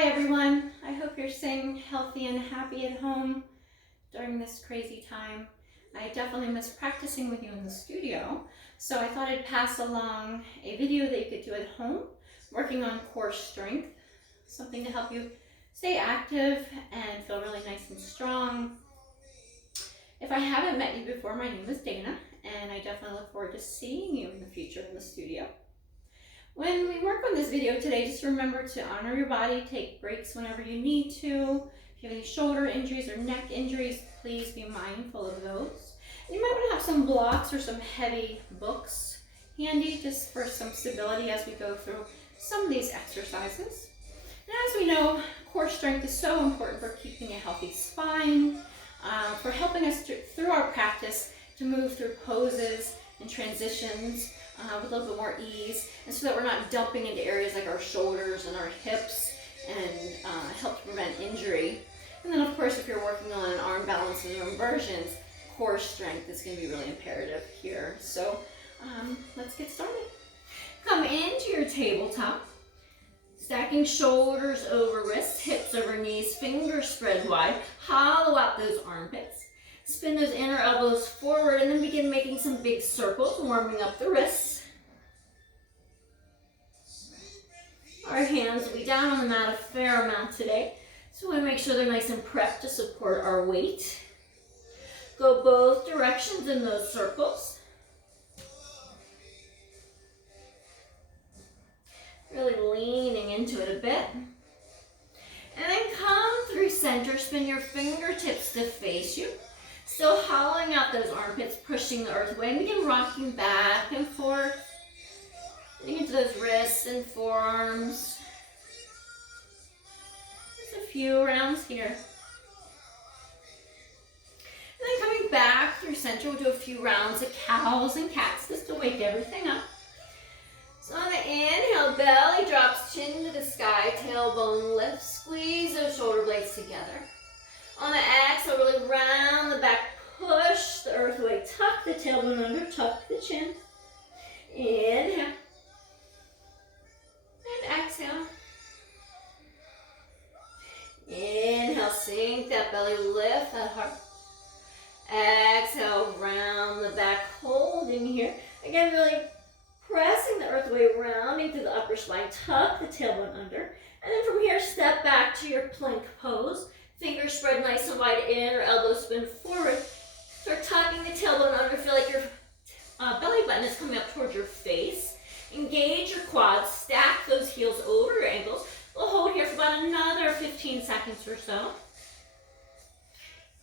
Hi everyone, I hope you're staying healthy and happy at home during this crazy time. I definitely miss practicing with you in the studio, so I thought I'd pass along a video that you could do at home, working on core strength, something to help you stay active and feel really nice and strong. If I haven't met you before, my name is Dana, and I definitely look forward to seeing you in the future in the studio. When we work on this video today, just remember to honor your body, take breaks whenever you need to. If you have any shoulder injuries or neck injuries, please be mindful of those. And you might want to have some blocks or some heavy books handy just for some stability as we go through some of these exercises. And as we know, core strength is so important for keeping a healthy spine, for helping us through our practice to move through poses and transitions with a little bit more ease, and so that we're not dumping into areas like our shoulders and our hips, and help to prevent injury. And then of course, if you're working on arm balances or inversions, core strength is going to be really imperative here. So let's get started. Come into your tabletop, stacking shoulders over wrists, hips over knees, fingers spread wide, hollow out those armpits. Spin those inner elbows forward and then begin making some big circles, warming up the wrists. Our hands will be down on the mat a fair amount today, so we want to make sure they're nice and prepped to support our weight. Go both directions in those circles. Really leaning into it a bit. And then come through center, spin your fingertips to face you. Still hollowing out those armpits, pushing the earth away, and begin rocking back and forth. Getting into those wrists and forearms. Just a few rounds here. And then coming back through center, we'll do a few rounds of cows and cats just to wake everything up. So on the inhale, belly drops, chin to the sky, tailbone lifts, squeeze those shoulder blades together. On the exhale, really round the back, push the earth away, tuck the tailbone under, tuck the chin. Inhale. And exhale. Inhale, sink that belly, lift that heart. Exhale, round the back, holding here. Again, really pressing the earth away, rounding through the upper spine, tuck the tailbone under. And then from here, step back to your plank pose. Fingers spread nice and wide, inner elbow spin forward. Start tucking the tailbone under. Feel like your belly button is coming up towards your face. Engage your quads. Stack those heels over your ankles. We'll hold here for about another 15 seconds or so.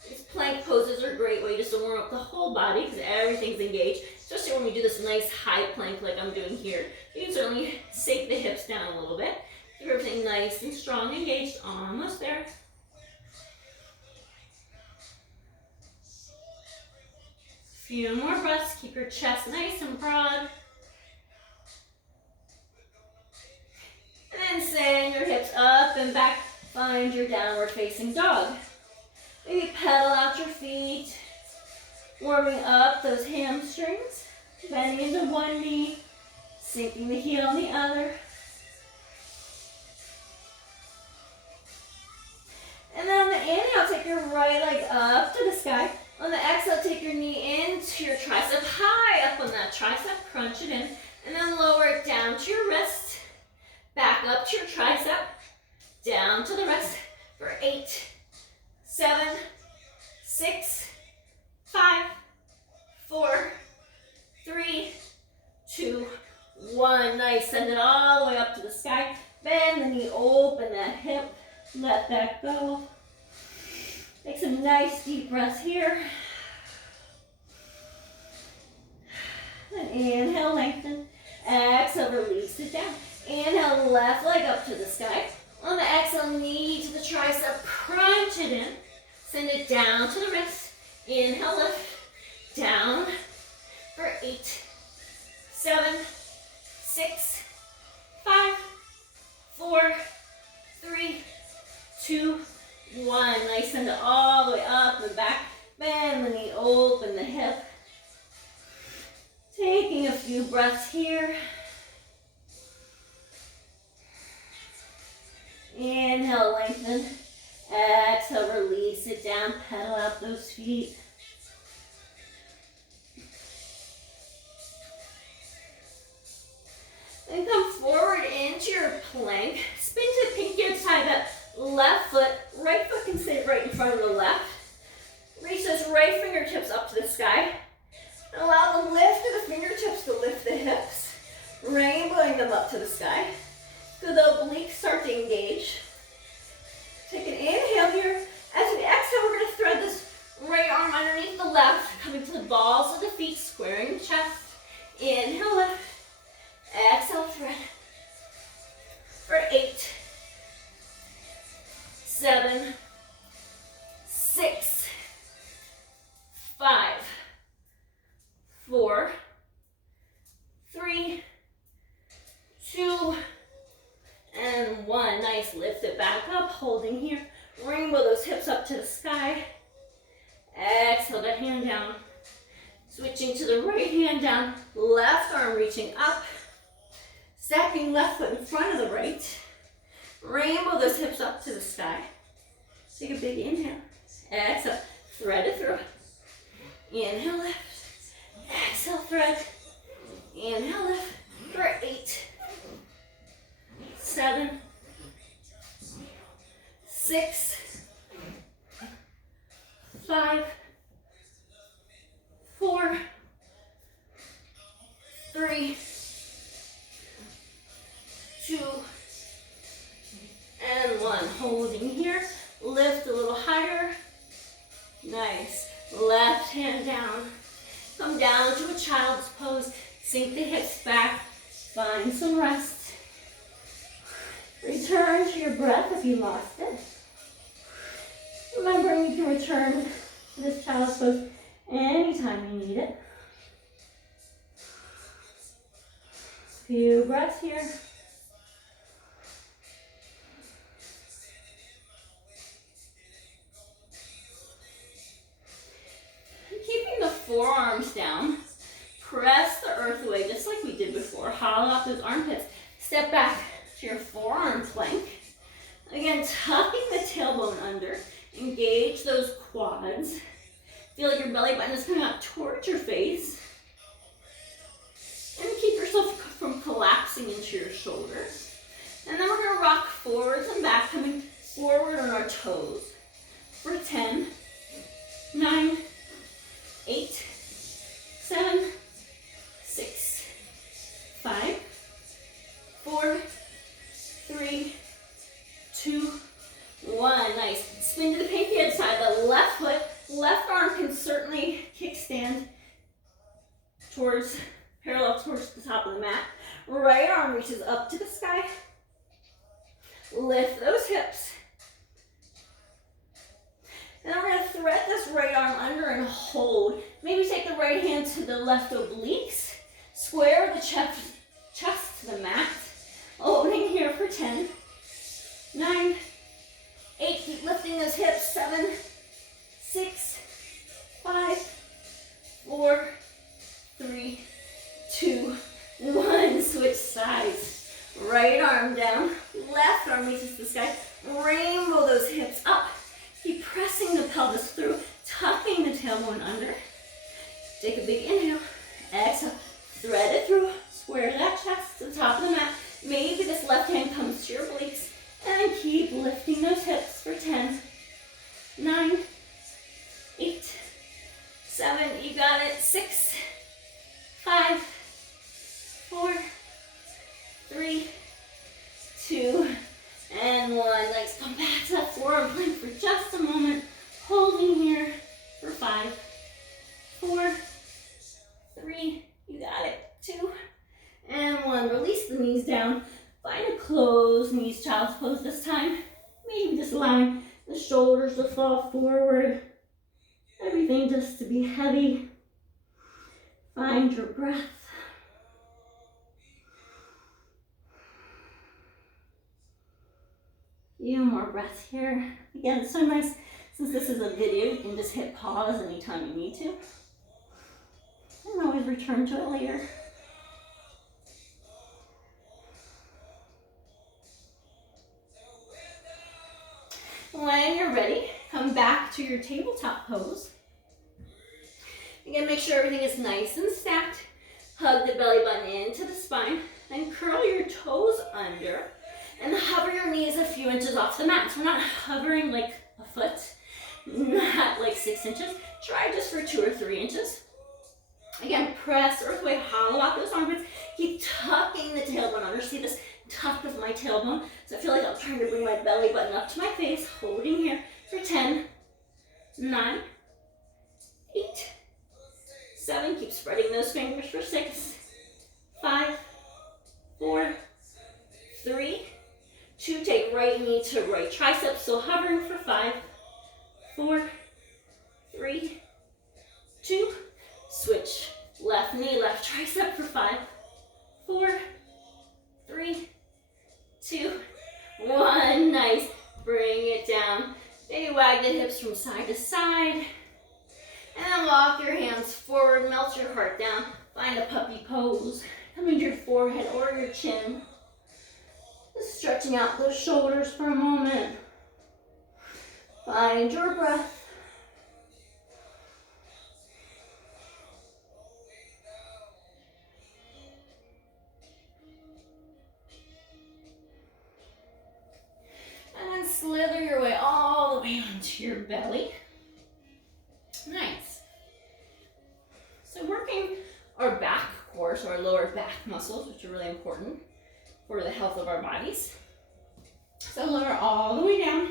These plank poses are a great way just to warm up the whole body because everything's engaged, especially when we do this nice high plank like I'm doing here. You can certainly sink the hips down a little bit. Keep everything nice and strong, engaged, almost there. Few more breaths, keep your chest nice and broad. And then send your hips up and back, find your downward facing dog. Maybe pedal out your feet, warming up those hamstrings, bending into one knee, sinking the heel on the other. And then on the inhale, take your right leg up to the sky. On the exhale, take your knee into your tricep, high up on that tricep, crunch it in, and then lower it down to your wrist, back up to your tricep, down to the wrist for 8, 7, 6, 5, 4, 3, 2, 1. Nice, send it all the way up to the sky. Bend the knee, open that hip, let that go. Take some nice deep breaths here. And inhale, lengthen. Exhale, release it down. Inhale, left leg up to the sky. On the exhale, knee to the tricep, crunch it in. Send it down to the wrist. Inhale, lift. Down for 8, 7, 6, 5, 4, 3, 2, 1. Nice, send it all the way up and back. Bend the knee, open the hip. Taking a few breaths here. Inhale, lengthen. Exhale, release it down. Pedal out those feet. Then come forward into your plank. Spin to the pinky other side of that left foot. Right foot can sit right in front of the left. Reach those right fingertips up to the sky. And allow the lift of the fingertips to lift the hips. Rainbowing them up to the sky. Feel the obliques start to engage. Take an inhale here. As we exhale, we're going to thread this right arm underneath the left, coming to the balls of the feet, squaring the chest. Inhale, lift. Exhale, thread. For 8, 7, 6, 5, 4, 3, 2, and 1. Nice. Lift it back up, holding here. Rainbow those hips up to the sky. Exhale the hand down. Switching to the right hand down. Left arm reaching up. Stacking left foot in front of the right. Rainbow those hips up to the sky. Take a big inhale. Exhale. Thread it through. Inhale, lift. Exhale, thread. Inhale, lift. For 8, 7, 6, 5, 4, 3, 2, and 1. Holding here. Lift a little higher. Nice. Left hand down. Come down to a child's pose. Sink the hips back. Find some rest. Return to your breath if you lost it. Remembering you can return to this child's pose anytime you need it. Few breaths here. Keeping the forearms down. Press the earth away just like we did before. Hollow out those armpits. Step back to your forearm plank. Again, tucking the tailbone under. Engage those quads. Feel like your belly button is coming out towards your face. And keep yourself from collapsing into your shoulders. And then we're going to rock forwards and back, coming forward on our toes. For 10, 9, 8, 7, 6, 5, 4, 3, 2, 1. Nice. Spin to the pinky other side. The left foot, left arm can certainly kickstand towards, parallel towards the top of the mat. Right arm reaches up to the sky. Lift those hips. And then we're going to thread this right arm under and hold. Maybe take the right hand to the left obliques. Square the chest to the mat. Holding here for 10, 9, 8. Keep lifting those hips. 7, 6, 5, 4, 3, 2, 1. Switch sides. Right arm down. Left arm reaches the sky. Rainbow those hips up. Keep pressing the pelvis through, tucking the tailbone under. Take a big inhale. Exhale. Thread it through. Square that chest to the top of the mat. Maybe this left hand comes to your obliques. And keep lifting those hips for 10, 9, 8, 7. You got it. 6, 5, 4, 3, 2, and 1. Nice. Come back to that forearm plank for just a moment. Holding here for 5, 4, 3. You got it. 2, and 1. Release the knees down. Find a closed knees child's pose this time. Maybe just allowing the shoulders to fall forward. Everything just to be heavy. Find your breath. Few more breaths here. Again, it's so nice, since this is a video, you can just hit pause anytime you need to. And always return to it later. When you're ready, come back to your tabletop pose. Again, make sure everything is nice and stacked. Hug the belly button into the spine, then curl your toes under and hover your knees a few inches off the mat. So we're not hovering like a foot, not like 6 inches. Try just for 2 or 3 inches. Again, press earth way, hollow out those armpits. Keep tucking the tailbone under. See this tuck of my tailbone? So I feel like I'm trying to bring my belly button up to my face, holding here for 10, 9, 8, 7. Keep spreading those fingers for 6, 5, 4, 3, 2. Take right knee to right tricep. So hovering for 5, 4, 3, 2. Switch left knee, left tricep for 5, 4, 3, 2, 1. Nice. Bring it down. Maybe wag the hips from side to side. And then walk your hands forward, melt your heart down. Find a puppy pose. Come into your forehead or your chin. Just stretching out those shoulders for a moment. Find your breath. And then slither your way all the way onto your belly. Nice. So working our back, of course, our lower back muscles, which are really important for the health of our bodies. So lower all the way down.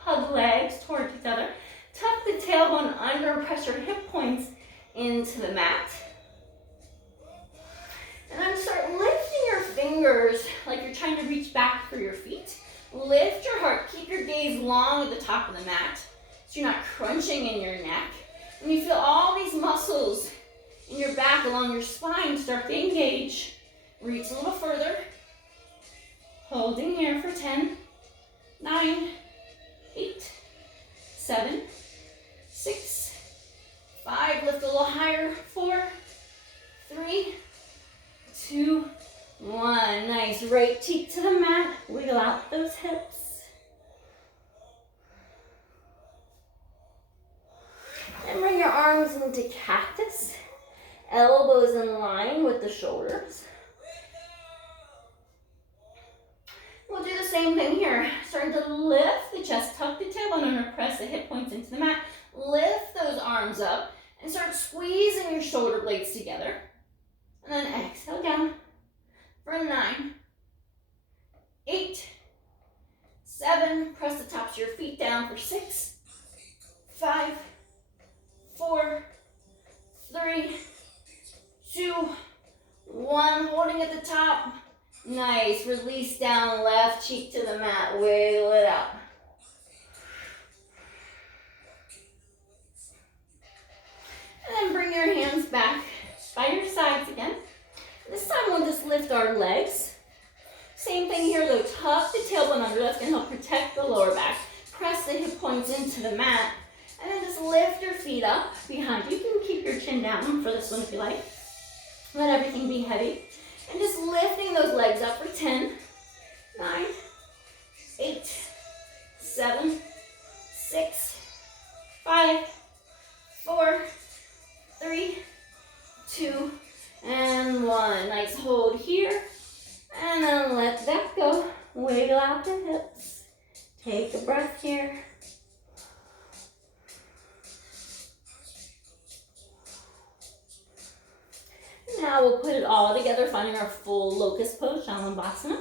Hug legs towards each other. Tuck the tailbone under, press your hip points into the mat. And then start lifting your fingers like you're trying to reach back for your feet. Lift your heart. Keep your gaze long at the top of the mat so you're not crunching in your neck. And you feel all these muscles in your back along your spine start to engage. Reach a little further. Holding here for 10, 9, 8, 7, 6, 5. Lift a little higher. 4, 3, 2, 1. Nice. Right cheek to the mat. Wiggle out those hips. And bring your arms into cactus. Elbows in line with the shoulders. We'll do the same thing here. Starting to lift the chest, tuck the tailbone under, press the hip points into the mat. Lift those arms up and start squeezing your shoulder blades together. And then exhale down for 9, 8, 7. Press the tops of your feet down for 6, 5, 4, 3, 2, 1. Holding at the top. Nice. Release down, left cheek to the mat. Wiggle it out. And then bring your hands back by your sides again. This time we'll just lift our legs. Same thing here though. Tuck the tailbone under. That's going to help protect the lower back. Press the hip points into the mat. And then just lift your feet up behind you. You can keep your chin down for this one if you like. Let everything be heavy. And just lifting those legs up for 10, 9, 8, 7, 6, 5, 4, 3, 2, and 1. Nice hold here. And then let that go. Wiggle out the hips. Take a breath here. Now we'll put it all together, finding our full locust pose, Shalabhasana.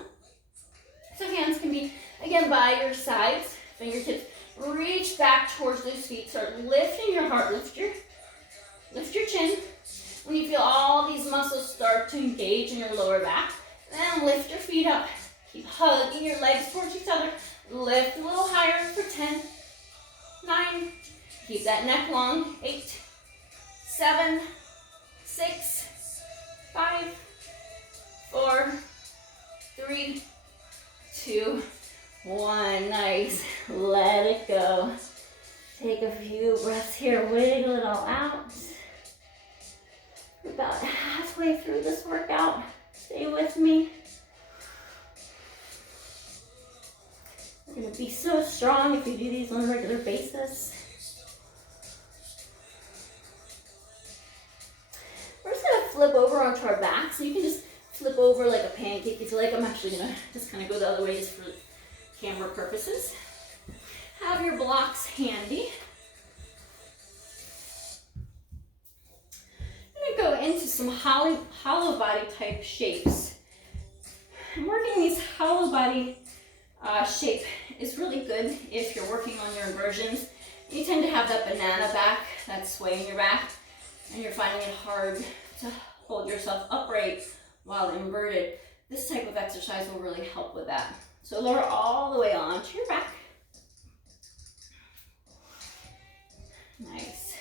So hands can be, again, by your sides, fingertips. Reach back towards those feet. Start lifting your heart, lift your chin. When you feel all these muscles start to engage in your lower back, then lift your feet up. Keep hugging your legs towards each other. Lift a little higher for 10, 9. Keep that neck long. 8, 7, 6, 5, 4, 3, 2, 1. Nice. Let it go. Take a few breaths here. Wiggle it all out. We're about halfway through this workout. Stay with me. You'll be so strong if you do these on a regular basis. We're just gonna flip over onto our back, so you can just flip over like a pancake if you like. I'm actually gonna just kind of go the other way just for camera purposes. Have your blocks handy. I'm gonna go into some hollow body type shapes. And working these hollow body shape is really good if you're working on your inversions. You tend to have that banana back, that sway in your back, and you're finding it hard to hold yourself upright while inverted. This type of exercise will really help with that. So lower all the way onto your back. Nice.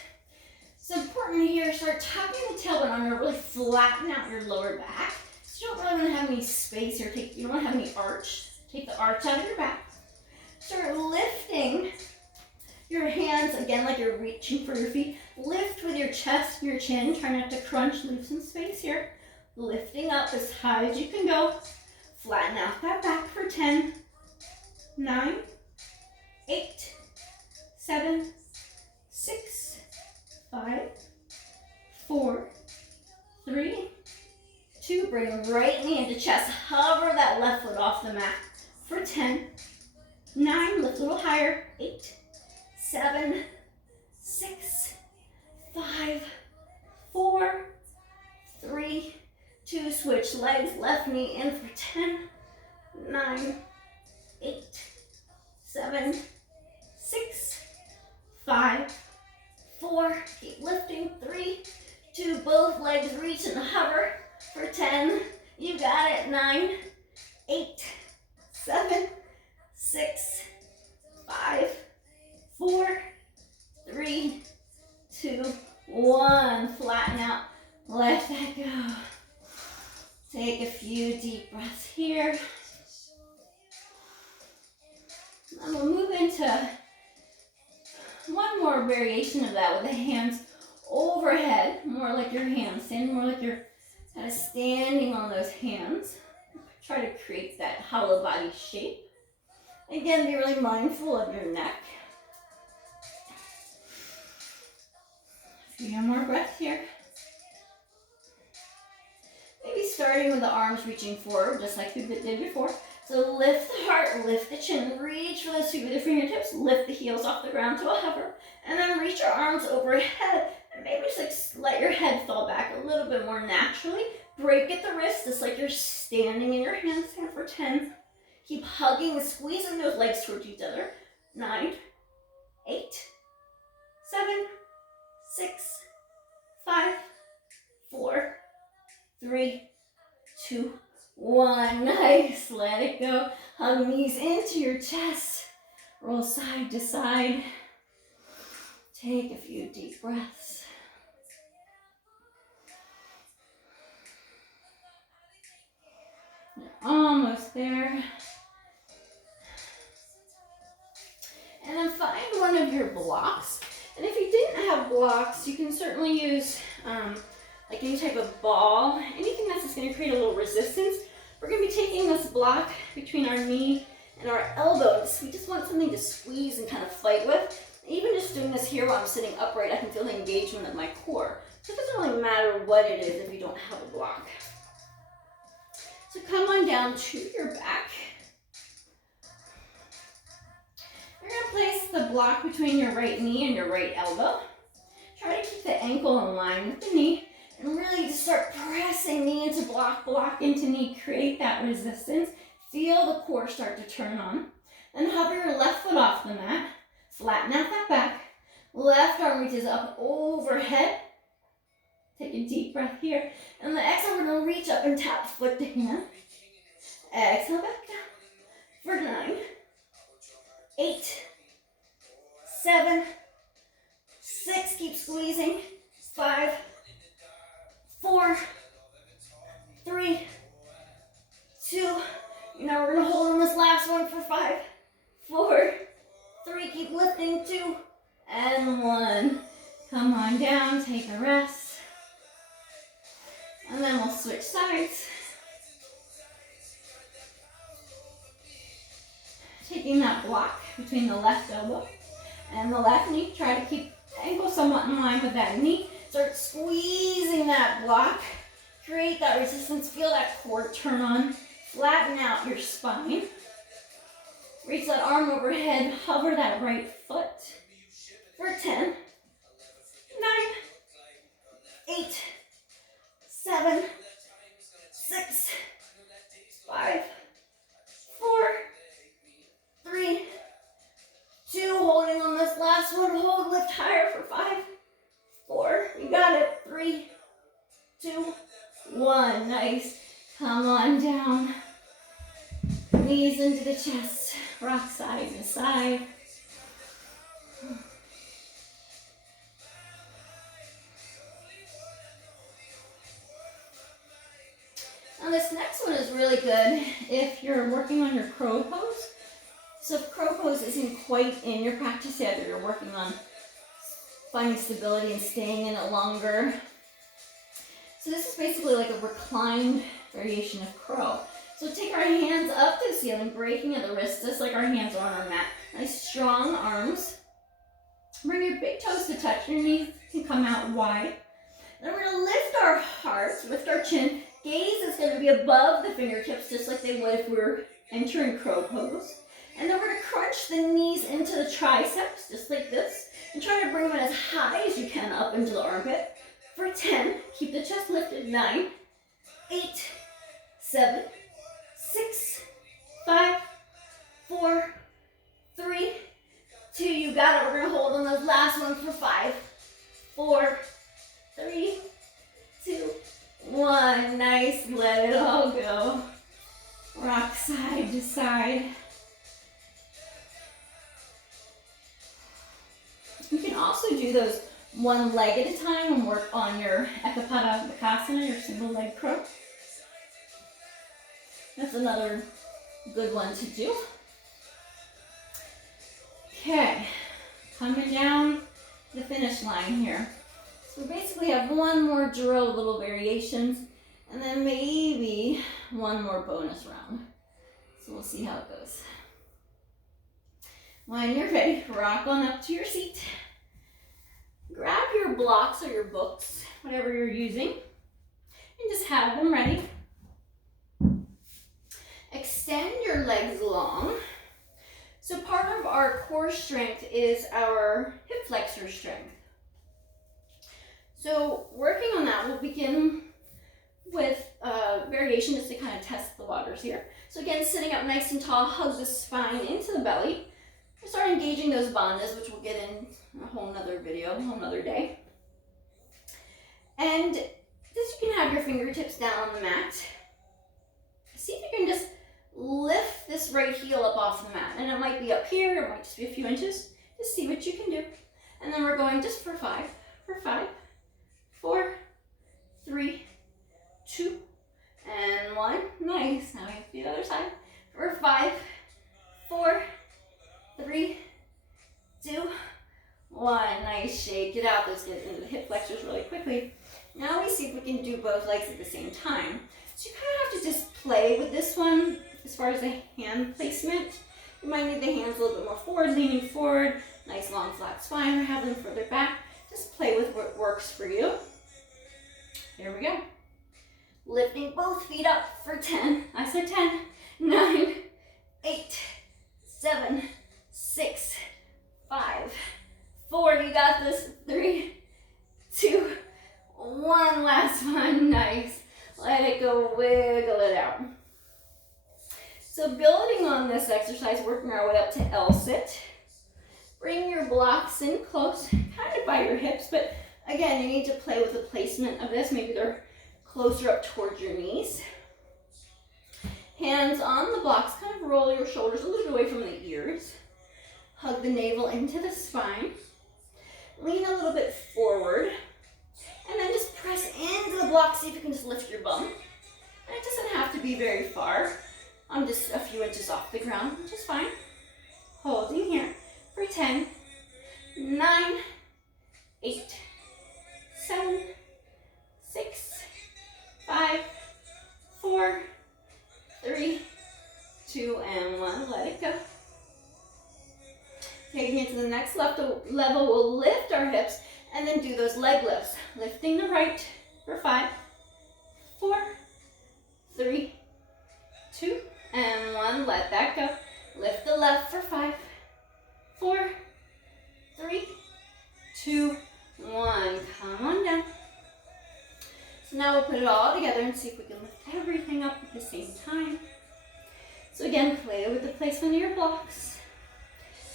It's important here, start tucking the tailbone under, really flatten out your lower back. So you don't really want to have any space here. You don't want to have any arch. Take the arch out of your back. Start lifting your hands, again, like you're reaching for your feet. Lift with your chest and your chin. Try not to crunch, leave some space here. Lifting up as high as you can go. Flatten out that back for 10, 9, 8, 7, 6, 5, 4, 3, 2. Bring right knee into chest. Hover that left foot off the mat for 10, 9, lift a little higher, 8, 7, 6, 5, 4, 3, 2. Switch legs, left knee in for 10, 9, 8, 7, 6, 5, 4. Keep lifting, 3, 2. Both legs reach and hover for 10. You got it. 9, 8, 7, 6, 5, 4, 3, 2, 1. Flatten out. Let that go. Take a few deep breaths here. And we'll move into one more variation of that with the hands overhead, more like your handstand, more like you're kind of standing on those hands. Try to create that hollow body shape. Again, be really mindful of your neck. A few more breaths here. Maybe starting with the arms reaching forward, just like we did before. So lift the heart, lift the chin, reach for those feet with your fingertips, lift the heels off the ground to a hover, and then reach your arms overhead, and maybe just like let your head fall back a little bit more naturally. Break at the wrist, just like you're standing in your handstand for 10. Keep hugging and squeezing those legs towards each other. 9, 8, 7, 6, 5, 4, 3, 2, 1. Nice. Let it go. Hug knees into your chest. Roll side to side. Take a few deep breaths. You're almost there. And then find one of your blocks. And if you didn't have blocks, you can certainly use like any type of ball, anything that's just going to create a little resistance. We're going to be taking this block between our knee and our elbows. We just want something to squeeze and kind of fight with. Even just doing this here while I'm sitting upright, I can feel the engagement of my core. So it doesn't really matter what it is if you don't have a block. So come on down to your back. You're going to place the block between your right knee and your right elbow. Try to keep the ankle in line with the knee. And really just start pressing knee into block, block into knee. Create that resistance. Feel the core start to turn on. Then hover your left foot off the mat. Flatten out that back. Left arm reaches up overhead. Take a deep breath here. And the exhale, we're going to reach up and tap foot to hand. Exhale back down for 9, 8, 7, 6. Keep squeezing. 5, 4, 3, 2. Now we're going to hold on this last one for 5, 4, 3. Keep lifting. 2 and 1. Come on down. Take a rest. And then we'll switch sides. Taking that block between the left elbow and the left knee. Try to keep the ankle somewhat in line with that knee. Start squeezing that block. Create that resistance. Feel that core turn on. Flatten out your spine. Reach that arm overhead. Hover that right foot for 10, 9, 8, 7, 6, 5, 4, 3, 2. Holding on this last one. Hold, lift higher for 5, 4. You got it. 3, 2, 1. Nice. Come on down. Knees into the chest. Rock side to side. Now this next one is really good if you're working on your crow pose. So if crow pose isn't quite in your practice yet, or you're working on finding stability and staying in it longer. So this is basically like a reclined variation of crow. So take our hands up to the ceiling, breaking at the wrists, just like our hands are on our mat. Nice strong arms. Bring your big toes to touch. Your knees can come out wide. Then we're gonna lift our hearts, lift our chin. Gaze is gonna be above the fingertips, just like they would if we were entering crow pose. And then we're gonna crunch the knees into the triceps, just like this. And try to bring them as high as you can up into the armpit. For 10, keep the chest lifted. 9, 8, 7, 6, 5, 4, 3, 2. You got it. We're gonna hold on those last ones for 5, 4, 3, 2, 1. Nice. Let it all go. Rock side to side. You can also do those one leg at a time and work on your Ekapada Bakasana, your single leg crow. That's another good one to do. Okay, coming down the finish line here. So we basically have one more drill, little variations, and then maybe one more bonus round. So we'll see how it goes. When you're ready, rock on up to your seat. Grab your blocks or your books, whatever you're using, and just have them ready. Extend your legs long. So part of our core strength is our hip flexor strength. So working on that, we'll begin with a variation just to kind of test the waters here. So again, sitting up nice and tall, hug the spine into the belly. Start engaging those bandhas, which we'll get in a whole nother video, a whole nother day. And just you can have your fingertips down on the mat. See if you can just lift this right heel up off the mat. And it might be up here, it might just be a few inches. Just see what you can do. And then we're going just for 5, 4, 3, 2, and 1. Nice. Now we have to do the other side. For 5, 4, 3, 2, 1. Nice. Shake it out. Let's get into the hip flexors really quickly. Now we see if we can do both legs at the same time. So you kind of have to just play with this one as far as the hand placement. You might need the hands a little bit more forward, leaning forward. Nice long flat spine, or have them further back. Just play with what works for you. Here we go. Lifting both feet up for 10. I said 10, 9, 8, 7, 6, 5, 4. You got this. 3, 2, 1. Last one. Nice. Let it go. Wiggle it out. So building on this exercise, working our way up to L-sit. Bring your blocks in close, kind of by your hips, but again, you need to play with the placement of this. Maybe they're closer up towards your knees. Hands on the blocks, kind of roll your shoulders a little bit away from the ears. Hug the navel into the spine. Lean a little bit forward. And then just press into the block. See if you can just lift your bum. And it doesn't have to be very far. I'm just a few inches off the ground, which is fine. Holding here for 10, 9, 8, 7, 6, 5, 4, 3, 2, and 1. Let it go. Taking it to the next level, we'll lift our hips and then do those leg lifts. Lifting the right for 5, 4, 3, 2, and 1. Let that go. Lift the left for 5, 4, 3, 2, 1. Come on down. So now we'll put it all together and see if we can lift everything up at the same time. So again, play with the placement of your blocks.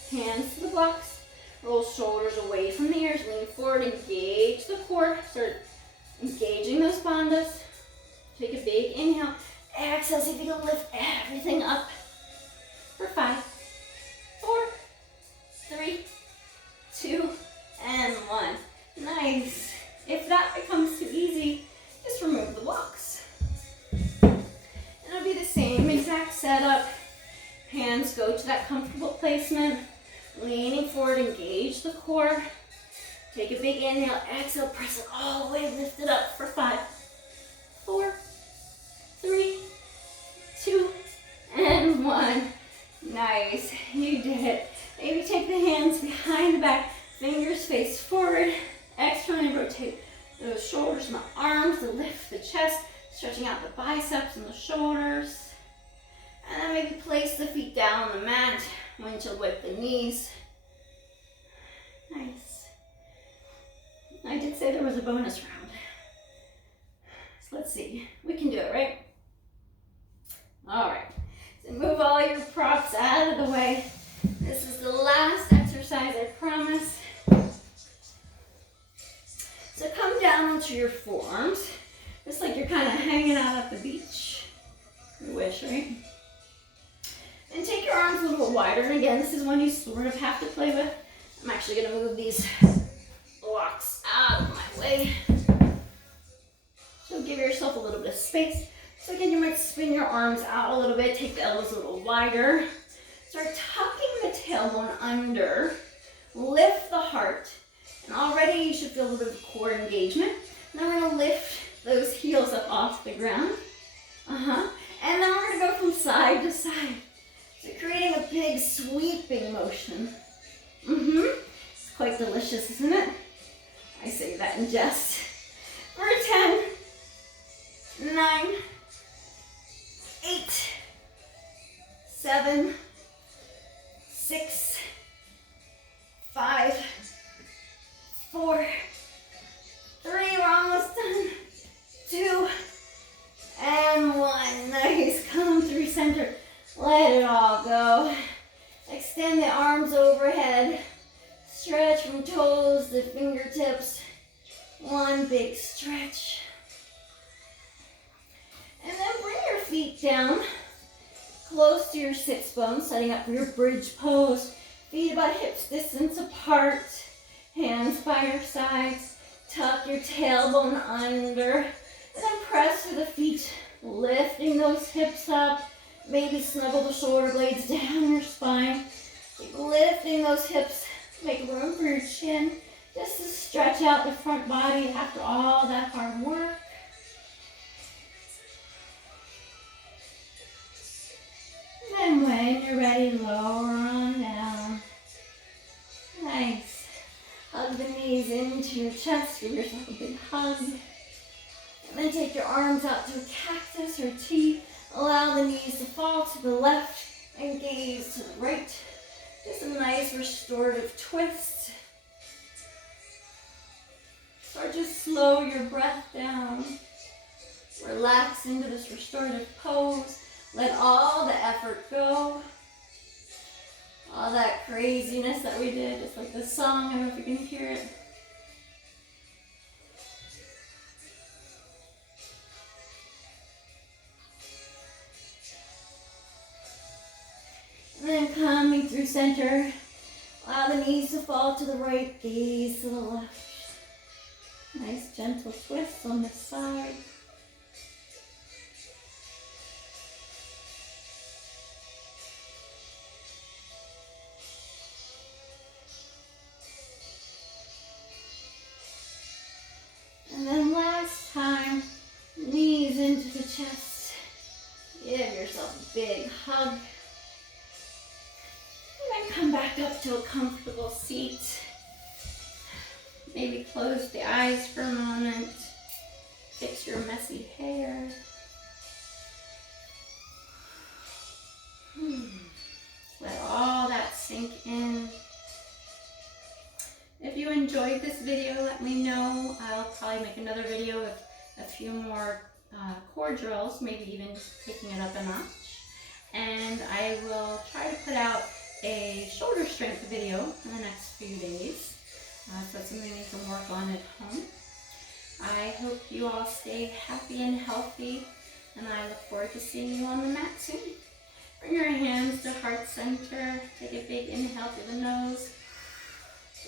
Hands to the blocks. Roll shoulders away from the ears. Lean forward, engage the core. Start engaging those bandhas. Take a big inhale. Exhale, see if you can lift everything up. For 5, 4, 3, 2, and 1. Nice. If that becomes too easy, just remove the blocks. And it'll be the same exact setup. Hands go to that comfortable placement. Leaning forward, engage the core. Take a big inhale, exhale, press it all the way, lift it up for 5, 4, 3, 2, and 1. Nice, you did it. Maybe take the hands behind the back, fingers face forward. Externally rotate those shoulders and the arms to lift the chest, stretching out the biceps and the shoulders. And then maybe place the feet down on the mat, windshield wipe the knees. Nice. I did say there was a bonus round. So let's see. We can do it, right? All right. So move all your props out of the way. This is the last exercise, I promise. So come down onto your forearms, just like you're kind of hanging out at the beach. You wish, right? And take your arms a little wider. And again, this is one you sort of have to play with. I'm actually going to move these blocks out of my way. So give yourself a little bit of space. So again, you might spin your arms out a little bit. Take the elbows a little wider. Start tucking the tailbone under. Lift the heart. And already you should feel a little bit of core engagement. Now we're going to lift those heels up off the ground. And then we're going to go from side to side. So creating a big sweeping motion. It's quite delicious, isn't it? I say that in jest. For 10, 9, 8, 7, 6, 5, 4, 3, we're almost done. 2, and 1. Nice. Come through center. Let it all go. Extend the arms overhead. Stretch from toes to fingertips. One big stretch. And then bring your feet down close to your sits bones, setting up for your bridge pose. Feet about hips distance apart. Hands by your sides. Tuck your tailbone under. And then press through the feet, lifting those hips up. Maybe snuggle the shoulder blades down your spine. Keep lifting those hips. Make room for your chin. Just to stretch out the front body after all that hard work. And when you're ready, lower on down. Nice. Hug the knees into your chest. Give yourself a big hug. And then take your arms out to a cactus or T. Allow the knees to fall to the left and gaze to the right. Just a nice restorative twist. Or just slow your breath down. Relax into this restorative pose. Let all the effort go. All that craziness that we did, just like the song, I don't know if you can hear it. And then coming through center, allow the knees to fall to the right, gaze to the left. Nice gentle twist on this side. And then last time, knees into the chest. Give yourself a big hug. And then come back up to a comfortable seat. Maybe close the eyes for a moment. Fix your messy hair. Let all that sink in. If you enjoyed this video, let me know. I'll probably make another video with a few more core drills, maybe even taking it up a notch. And I will try to put out a shoulder strength video in the next few days. So it's something you can work on at home. I hope you all stay happy and healthy, and I look forward to seeing you on the mat soon. Bring your hands to heart center. Take a big inhale through the nose.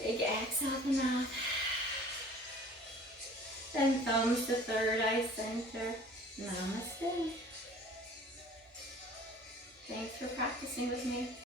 Big exhale out the mouth. Then thumbs to third eye center. Namaste. Thanks for practicing with me.